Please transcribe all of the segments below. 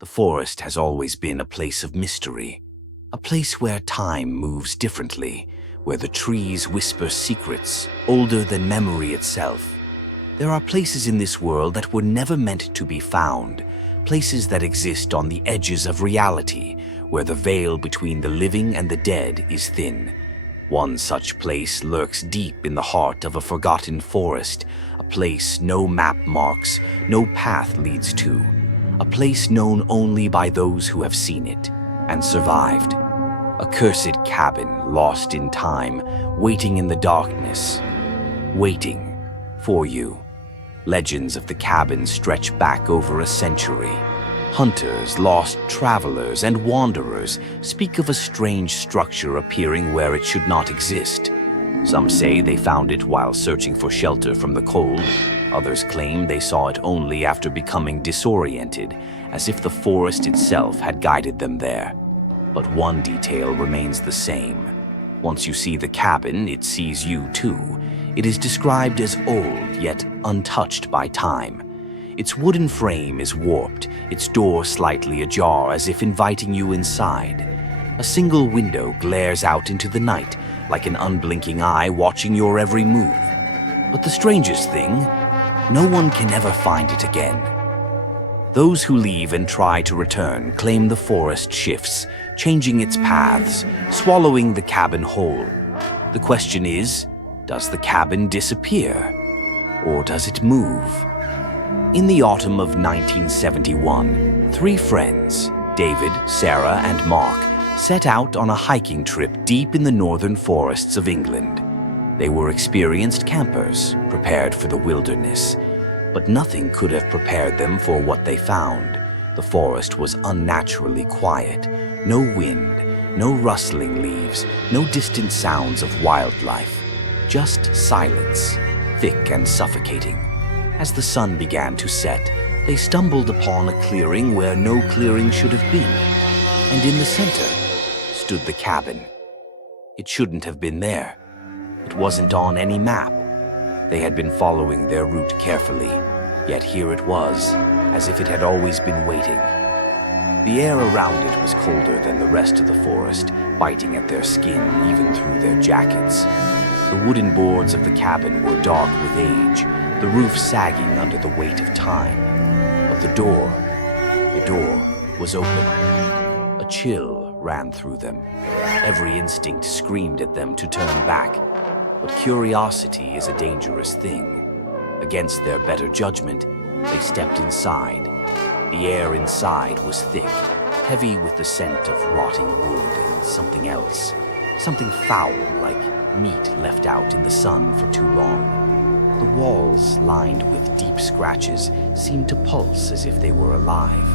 The forest has always been a place of mystery, a place where time moves differently, where the trees whisper secrets older than memory itself. There are places in this world that were never meant to be found, places that exist on the edges of reality, where the veil between the living and the dead is thin. One such place lurks deep in the heart of a forgotten forest, a place no map marks, no path leads to, a place known only by those who have seen it and survived. A cursed cabin lost in time, waiting in the darkness, waiting for you. Legends of the cabin stretch back over a century. Hunters, lost travelers, and wanderers speak of a strange structure appearing where it should not exist. Some say they found it while searching for shelter from the cold. Others claim they saw it only after becoming disoriented, as if the forest itself had guided them there. But one detail remains the same. Once you see the cabin, it sees you too. It is described as old, yet untouched by time. Its wooden frame is warped, its door slightly ajar as if inviting you inside. A single window glares out into the night, like an unblinking eye watching your every move. But the strangest thing, no one can ever find it again. Those who leave and try to return claim the forest shifts, changing its paths, swallowing the cabin whole. The question is, does the cabin disappear? Or does it move? In the autumn of 1971, three friends, David, Sarah, and Mark, set out on a hiking trip deep in the northern forests of England. They were experienced campers, prepared for the wilderness. But nothing could have prepared them for what they found. The forest was unnaturally quiet. No wind, no rustling leaves, no distant sounds of wildlife. Just silence, thick and suffocating. As the sun began to set, they stumbled upon a clearing where no clearing should have been. And in the center stood the cabin. It shouldn't have been there. It wasn't on any map. They had been following their route carefully, yet here it was, as if it had always been waiting. The air around it was colder than the rest of the forest, biting at their skin even through their jackets. The wooden boards of the cabin were dark with age, the roof sagging under the weight of time. But the door was open. A chill ran through them. Every instinct screamed at them to turn back. But curiosity is a dangerous thing. Against their better judgment, they stepped inside. The air inside was thick, heavy with the scent of rotting wood and something else. Something foul, like meat left out in the sun for too long. The walls, lined with deep scratches, seemed to pulse as if they were alive.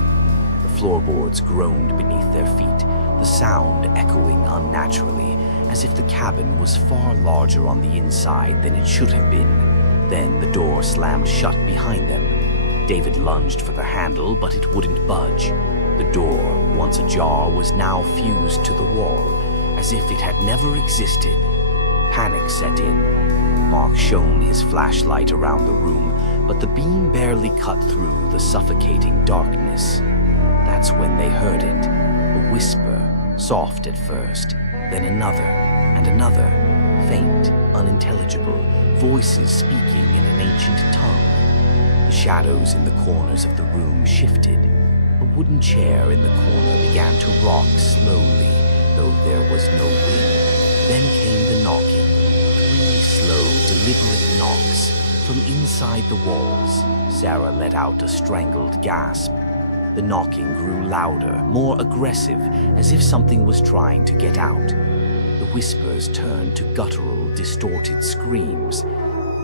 The floorboards groaned beneath their feet, the sound echoing unnaturally, as if the cabin was far larger on the inside than it should have been. Then the door slammed shut behind them. David lunged for the handle, but it wouldn't budge. The door, once ajar, was now fused to the wall, as if it had never existed. Panic set in. Mark shone his flashlight around the room, but the beam barely cut through the suffocating darkness. That's when they heard it. A whisper, soft at first, then another and another, faint, unintelligible, voices speaking in an ancient tongue. The shadows in the corners of the room shifted. A wooden chair in the corner began to rock slowly, though there was no wind. Then came the knocking, 3 slow, deliberate knocks from inside the walls. Sarah let out a strangled gasp. The knocking grew louder, more aggressive, as if something was trying to get out. The whispers turned to guttural, distorted screams.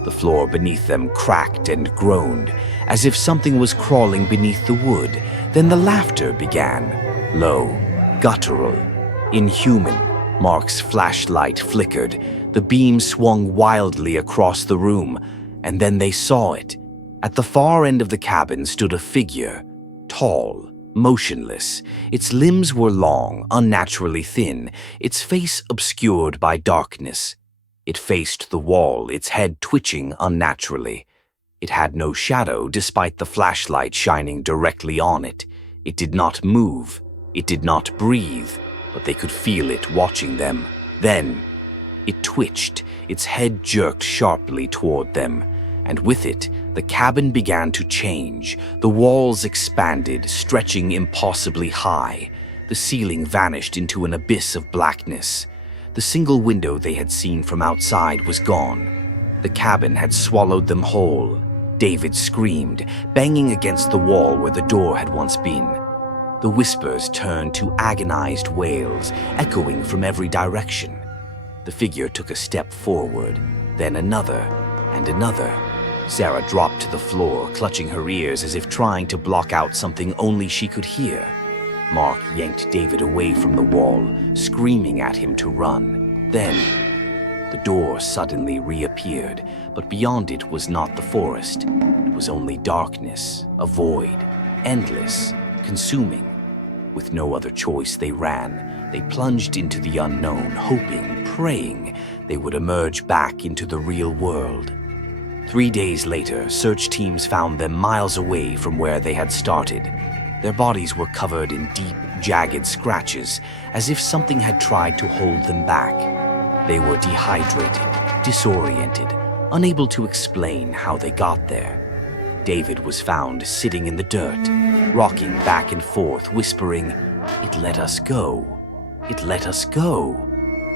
The floor beneath them cracked and groaned, as if something was crawling beneath the wood. Then the laughter began, low, guttural, inhuman. Mark's flashlight flickered. The beam swung wildly across the room, and then they saw it. At the far end of the cabin stood a figure, tall, motionless. Its limbs were long, unnaturally thin, its face obscured by darkness. It faced the wall, its head twitching unnaturally. It had no shadow despite the flashlight shining directly on it. It did not move, it did not breathe, but they could feel it watching them. Then, it twitched, its head jerked sharply toward them, and with it, the cabin began to change. The walls expanded, stretching impossibly high. The ceiling vanished into an abyss of blackness. The single window they had seen from outside was gone. The cabin had swallowed them whole. David screamed, banging against the wall where the door had once been. The whispers turned to agonized wails, echoing from every direction. The figure took a step forward, then another, and another. Sarah dropped to the floor, clutching her ears as if trying to block out something only she could hear. Mark yanked David away from the wall, screaming at him to run. Then, the door suddenly reappeared, but beyond it was not the forest. It was only darkness, a void, endless, consuming. With no other choice, they ran. They plunged into the unknown, hoping, praying they would emerge back into the real world. 3 days later, search teams found them miles away from where they had started. Their bodies were covered in deep, jagged scratches, as if something had tried to hold them back. They were dehydrated, disoriented, unable to explain how they got there. David was found sitting in the dirt, rocking back and forth, whispering, "It let us go. It let us go."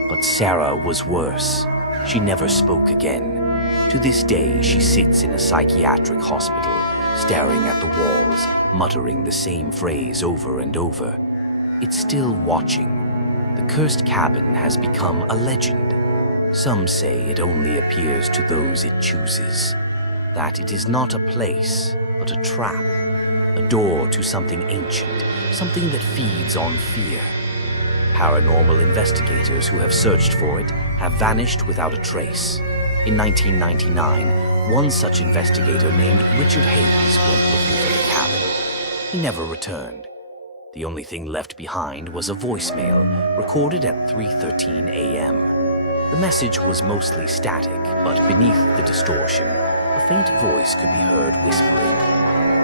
But Sarah was worse. She never spoke again. To this day, she sits in a psychiatric hospital, staring at the walls, muttering the same phrase over and over. It's still watching. The cursed cabin has become a legend. Some say it only appears to those it chooses. That it is not a place, but a trap. A door to something ancient, something that feeds on fear. Paranormal investigators who have searched for it have vanished without a trace. In 1999, one such investigator named Richard Hayes went looking for the cabin. He never returned. The only thing left behind was a voicemail recorded at 3:13 a.m. The message was mostly static, but beneath the distortion, a faint voice could be heard whispering,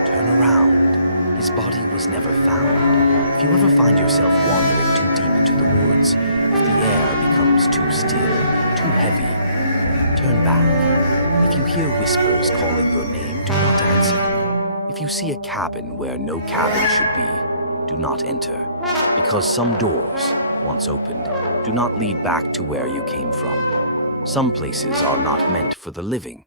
"Turn around. His body was never found. If you ever find yourself wandering too deep into the woods, if the air becomes too still, too heavy, turn back. If you hear whispers calling your name, do not answer. If you see a cabin where no cabin should be, do not enter, because some doors, once opened, do not lead back to where you came from. Some places are not meant for the living,